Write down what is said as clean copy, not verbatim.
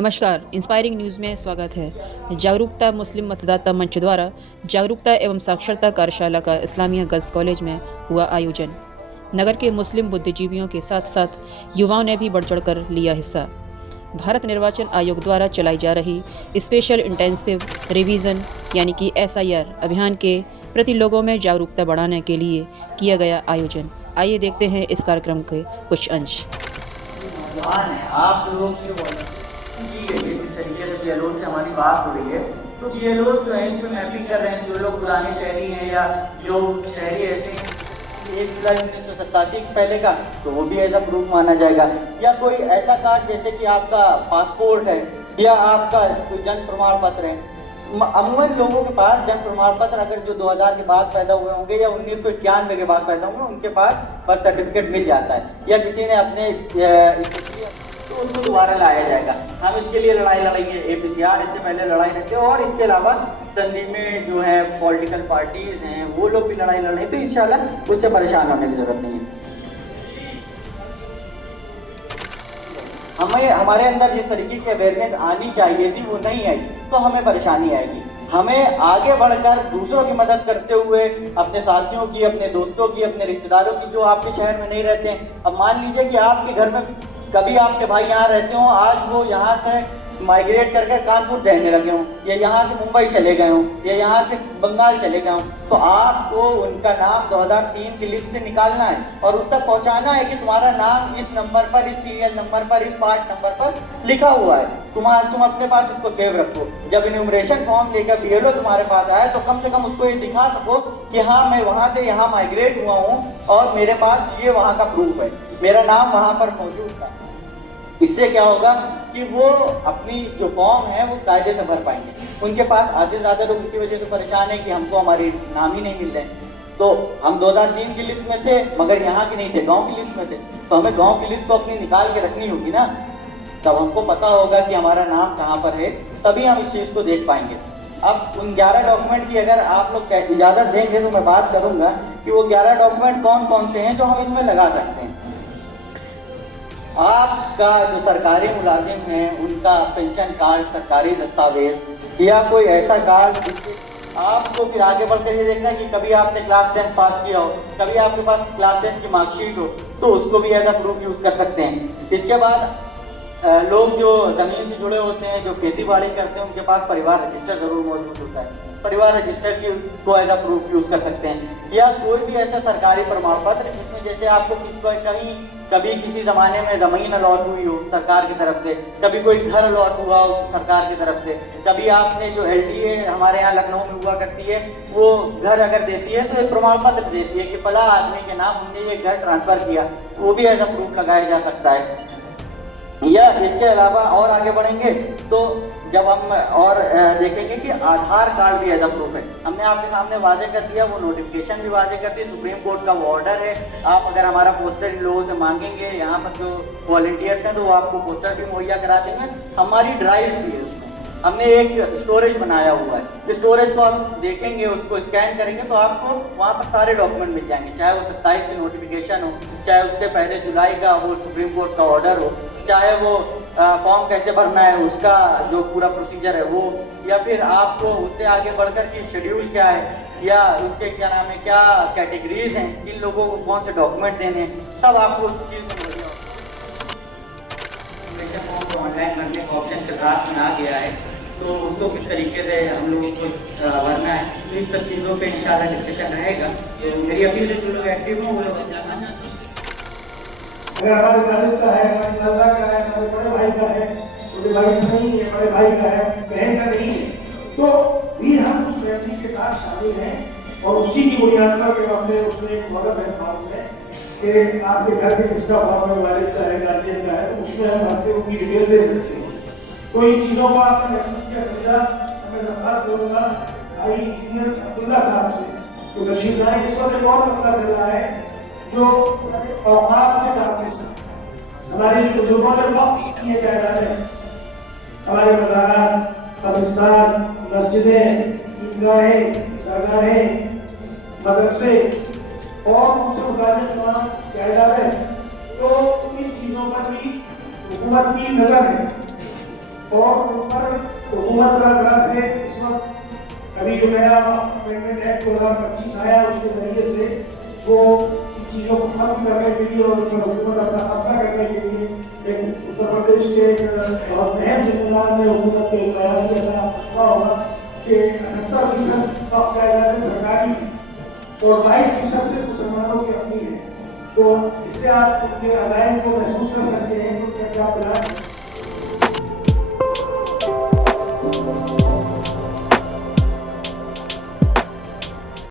नमस्कार, inspiring news में स्वागत है। जागरूकता मुस्लिम मतदाता मंच द्वारा जागरूकता एवं साक्षरता कार्यशाला का इस्लामिया गर्ल्स कॉलेज में हुआ आयोजन। नगर के मुस्लिम बुद्धिजीवियों के साथ साथ युवाओं ने भी बढ़ चढ़कर लिया हिस्सा। भारत निर्वाचन आयोग द्वारा चलाई जा रही स्पेशल इंटेंसिव रिवीजन यानी कि SIR अभियान के प्रति लोगों में जागरूकता बढ़ाने के लिए किया गया आयोजन। आइए देखते हैं इस कार्यक्रम के कुछ अंश। आप लोग जिस तरीके से BLO से हमारी बात हो रही है, तो BLO जो है इसमें मैपिंग कर रहे हैं जो लोग पुराने शहरी हैं या जो शहरी ऐसे हैं 1 जुलाई 1987 के पहले का, तो वो भी ऐसा प्रूफ माना जाएगा। या कोई ऐसा कार्ड जैसे कि आपका पासपोर्ट है या आपका कोई जन्म प्रमाण पत्र है। अमूमन लोगों के पास जन्म प्रमाण पत्र अगर जो 2000 के बाद पैदा हुए होंगे या 1991 के बाद पैदा होंगे उनके पास बर्थ सर्टिफिकेट मिल जाता है, या किसी ने अपने तो उनको दोबारा लाया जाएगा। हम इसके लिए लड़ाई लड़ेंगे, APCR इससे पहले लड़ाई लड़ते हैं, और इसके अलावा संधि में जो है पॉलिटिकल पार्टीज हैं वो लोग भी लड़ाई लड़ रहे हैं, तो इंशाल्लाह उससे परेशान होने की जरूरत नहीं है। हमें हमारे अंदर जिस तरीके की अवेयरनेस आनी चाहिए थी वो नहीं आई, तो हमें परेशानी आएगी। हमें आगे बढ़कर दूसरों की मदद करते हुए अपने साथियों की, अपने दोस्तों की, अपने रिश्तेदारों की जो आपके शहर में नहीं रहते हैं। अब मान लीजिए कि आपके घर में कभी आपके भाई यहाँ रहते हो, आज वो यहाँ से माइग्रेट करके कानपुर रहने लगे हों, या यहाँ से मुंबई चले गए हों, या यहाँ से बंगाल चले गए हों, तो आपको उनका नाम 2003 की लिस्ट से निकालना है और उस तक पहुँचाना है कि तुम्हारा नाम इस नंबर पर, इस सीरियल नंबर पर, इस पार्ट नंबर पर लिखा हुआ है। तुम अपने पास इसको सेव रखो। जब इन्यूमरेशन फॉर्म लेकर BLO तुम्हारे पास आए तो कम से कम उसको ये दिखा सको कि हाँ मैं वहाँ से यहाँ माइग्रेट हुआ हूँ और मेरे पास ये वहाँ का प्रूफ है, मेरा नाम वहाँ पर मौजूद था। इससे क्या होगा कि वो अपनी जो फॉर्म है वो कायदे से भर पाएंगे। उनके पास आधे से ज़्यादा लोग इसकी वजह से परेशान है कि हमको हमारे नाम ही नहीं मिल रहे। तो हम 2003 की लिस्ट में थे मगर यहाँ की नहीं थे, गांव की लिस्ट में थे, तो हमें गांव की लिस्ट तो अपनी निकाल के रखनी होगी ना। तब हमको पता होगा कि हमारा नाम कहाँ पर है, तभी हम इस चीज़ को देख पाएंगे। अब उन 11 डॉक्यूमेंट की अगर आप लोग इजाज़त देंगे तो मैं बात करूँगा कि वो 11 डॉक्यूमेंट कौन कौन से हैं जो हम इसमें लगा सकते हैं। आपका जो सरकारी मुलाजिम है उनका पेंशन कार्ड, सरकारी दस्तावेज या कोई ऐसा कार्ड जिससे आपको फिर आगे बढ़कर ये देखना कि कभी आपने क्लास 10 पास किया हो, कभी आपके पास क्लास 10 की मार्कशीट हो, तो उसको भी एज अ प्रूफ यूज़ कर सकते हैं। इसके बाद लोग जो ज़मीन से जुड़े होते हैं, जो खेती बाड़ी करते हैं, उनके पास परिवार रजिस्टर ज़रूर मौजूद होता है, परिवार रजिस्टर की को एज अ प्रूफ यूज़ कर सकते हैं। या कोई भी ऐसा सरकारी प्रमाण पत्र जिसमें जैसे आपको कभी किसी ज़माने में ज़मीन अलॉट हुई हो सरकार की तरफ से, कभी कोई घर अलॉट हुआ हो सरकार की तरफ से, कभी आपने जो LTA हमारे यहाँ लखनऊ में हुआ करती है वो घर अगर देती है तो एक प्रमाण पत्र देती है कि फला आदमी के नाम हमने ये घर ट्रांसफ़र किया, वो भी एज अ प्रूफ लगाया जा सकता है। या इसके अलावा और आगे बढ़ेंगे तो जब हम और देखेंगे कि आधार कार्ड भी एज अ प्रूफ है। हमने आपके सामने वाजे कर दिया, वो नोटिफिकेशन भी वाजे कर दी, सुप्रीम कोर्ट का वो ऑर्डर है। आप अगर हमारा पोस्टर इन लोगों से मांगेंगे, यहाँ पर जो वॉलंटियर्स हैं तो वो आपको पोस्टर भी मुहैया करा देंगे। हमारी ड्राइव भी है, हमने एक स्टोरेज बनाया हुआ है। स्टोरेज को आप देखेंगे, उसको स्कैन करेंगे तो आपको वहाँ पर सारे डॉक्यूमेंट मिल जाएंगे, चाहे वो 27 की नोटिफिकेशन हो, चाहे उससे पहले जुलाई का वो सुप्रीम कोर्ट का ऑर्डर हो, चाहे वो फॉर्म कैसे भरना है उसका जो पूरा प्रोसीजर है वो, या फिर आपको उससे आगे बढ़कर कि शेड्यूल क्या है या उसके क्या नाम है, क्या कैटेगरीज हैं, किन लोगों को कौन से डॉक्यूमेंट देने, सब आपको उस चीज़ में फॉर्म को ऑनलाइन भरने का ऑप्शन ड्राफ्ट में आ गया है, तो उसको किस तरीके से हम लोगों को भरना है, तो इन सब चीज़ों पे इंशाल्लाह डिस्कशन रहेगा। तो मेरी अपील से जो लोग एक्टिव हों वो लोग जानना चाहते हैं। अगर हमारे दादा का है, हमारे दादा का है, हमारे बड़े भाई का है, छोटे भाई का नहीं है, बड़े भाई का है, बहन का नहीं है, तो भी हम उस व्यक्ति के साथ शामिल हैं और उसी की बुनियाद पर हमने उसने एक मदद है फॉर्म में कि आपके घर के किसका फॉर्म है, वालिद का है, गार्जियन का है, तो उसमें हम आपसे उनकी डिटेल दे सकते हैं। तो इन चीज़ों को आपने महसूस किया समझा, मैं दरख्वास्त करूँगा भाई इंजीनियर अब्दुल्ला साहब से, तो रशीद भाई इस वक्त एक और मसला चल रहा है जो औकात के साथ हमारी बुजुर्गों ने बहुत किए जा रहे हैं, हमारे मज़ारात, कब्रिस्तान, मस्जिदें, ईदगाहें, दरगाहें, मदरसे और उनसे मुताबिक तमाम जायदादें, तो इन चीज़ों पर भी हुकूमत की नज़र है। और उन पर हुकूमत तरह से इस वक्त अभी जो नया अमेंडमेंट एक्ट 2025 आया उसके जरिए से वो इन चीज़ों को खत्म करने के लिए और उसमें हुकूमत अपना कब्जा करने के लिए एक उत्तर प्रदेश के बहुत अहम जिम्मेदार ने हुकूमत के बयान किया था, आपको होगा कि 78% ऑफ जायदादें सरकारी और 22% से मुसलमानों की अपनी है। तो इससे आप उनके अदायन को महसूस कर सकते हैं, उनका क्या प्लान